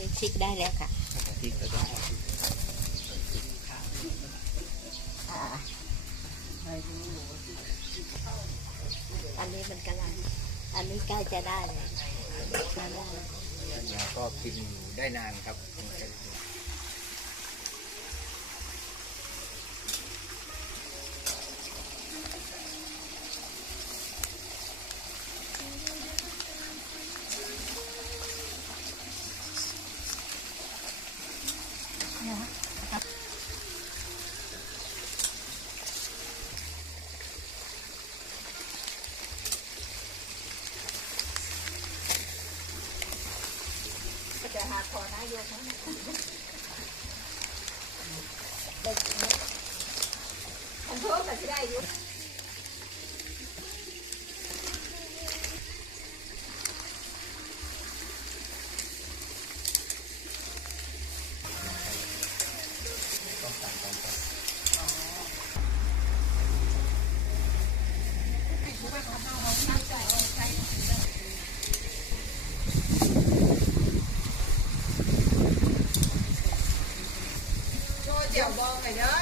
นี่ชิกได้แล้วค่ะพริกแล้วก็อันนี้มันกำลัง อันนี้ใกล้จะได้เลยจะได้ยาก็กินได้นานครับ จะหาขอนายกนะได้จริงไหมอันโทษก็จะได้อยู่ เจียวบองหน่อยเด้อ